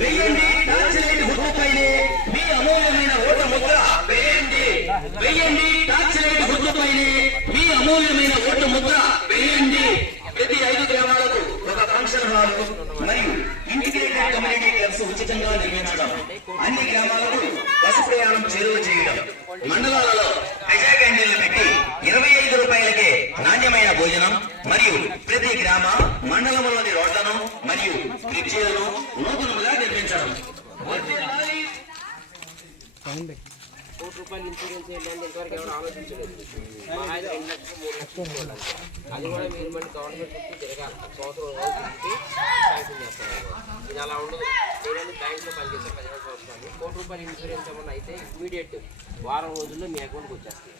వెయ్యండి torch light మీ అమూల్యమైన vote Mudra. వేయండి వెయ్యండి టార్చ్ లైట్ మీ అమూల్యమైన ఓటు ముద్ర. వేయండి ప్రతి ఐదు గ్రామాలకు ఒక ఫంక్షన్ హాల్ మరియు ఇంటిగ్రేటెడ్ కమ్యూనిటీ క్లబ్స్ ఉచితంగా నిర్మించడం. అన్ని గ్రామాలకు బస్సు ప్రయాణం చేరువ చేయడం. మండలాలలో ప్రజా క్యాంటీన్లు పెట్టి ఇరవై ఐదు రూపాయలకే నాణ్యమైన భోజనం మరియు ప్రతి గ్రామ మండలంలోని రోడ్లను మరియు బ్రిడ్జిలను నూతన నిర్మించడం వర్ధిల్లాలి కోటి రూపాయలు ఇన్సూరెన్స్ ఏంటంటే ఇంతవరకు ఎవరు ఆలోచించలేదు. రెండు లక్షలు మూడు లక్షలు చూడాలి అది కూడా మీరు మళ్ళీ గవర్నమెంట్ చుట్టూ తిరగాలి. సంవత్సరం తిరిగి శాంక్షన్ చేస్తారు. ఇది అలా ఉండదు. లేదంటే బ్యాంక్లో పనిచేసే పదిహేను సంవత్సరాలు. కోటి రూపాయలు ఇన్సూరెన్స్ ఏమన్నా అయితే ఇమీడియట్ వారం రోజుల్లో మీ అకౌంట్కి వచ్చేస్తాయి.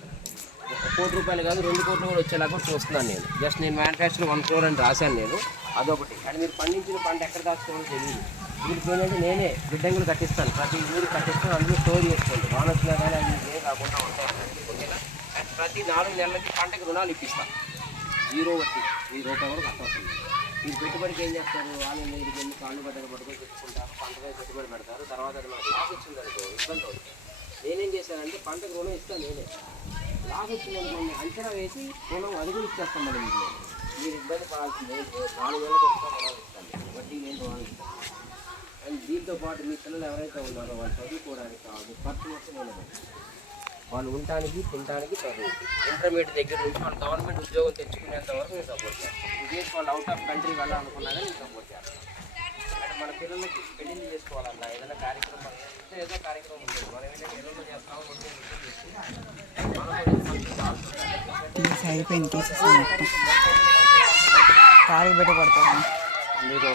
ఒక కోటి రూపాయలు కాదు రెండు కోట్లు కూడా వచ్చేలాగా చూస్తున్నాను నేను. జస్ట్ నేను మ్యానుఫ్యాక్చర్ వన్ క్రోర్ అని రాశాను నేను. అదొకటి. కానీ మీరు పండించిన పంట ఎక్కడ దాచుకోవాలో తెలియదు వీటికి ఏంటంటే నేనే గిడ్డంగులు కట్టిస్తాను. ప్రతి ఊరు కట్టిస్తాను అందులో స్టోర్ చేసుకోండి. వాన కానీ అది ఏం కాకుండా ఉంటాయి. ప్రతి నాలుగు నెలలకి పంటకి రుణాలు ఇప్పిస్తాను. జీరో వడ్డీ. ఈ రూపాయి కూడా కట్టవుతుంది మీరు పెట్టుబడికి ఏం చేస్తారు? వాళ్ళు మీరు వెళ్ళి కాళ్ళు గడ్డలు పట్టుకొని పెట్టుకుంటారు పంటపై పెట్టుబడి పెడతారు. తర్వాత అది మనకు లాస్ వచ్చింది అనుకో ఇబ్బంది అవుతుంది. నేనేం చేశానంటే పంటకు రుణం ఇస్తాను నేనే. లాస్ వచ్చింది అంచనా వేసి పొలం అది ఇచ్చేస్తాం మనం మీరు ఇబ్బంది పడాల్సిందే. లేదు. నాలుగు వేలకు వస్తాం వడ్డీ నేను రుణాలు అండ్ దీంతో పాటు మీ పిల్లలు ఎవరైతే ఉన్నారో వాళ్ళు చదువుకోవడానికి కాదు ఖర్చు మొత్తం వాళ్ళు ఉండటానికి తినడానికి చదువు ఇంటర్మీడియట్ దగ్గర నుంచి వాళ్ళు గవర్నమెంట్ ఉద్యోగం తెచ్చుకునేంత వరకు నేను సపోర్ట్ చేస్తాను. విదేశ్ వాళ్ళు అవుట్ ఆఫ్ కంట్రీ వెళ్ళాలనుకున్నా కానీ నేను సపోర్ట్ చేస్తాను. అంటే మన పిల్లలకి పెళ్ళి చేసుకోవాలన్నా ఏదైనా కార్యక్రమం ఏదో కార్యక్రమం ఉంటుంది. తీసి అయిపోయింది తీసేసి మొత్తం కారికి పెట్టి అందుకే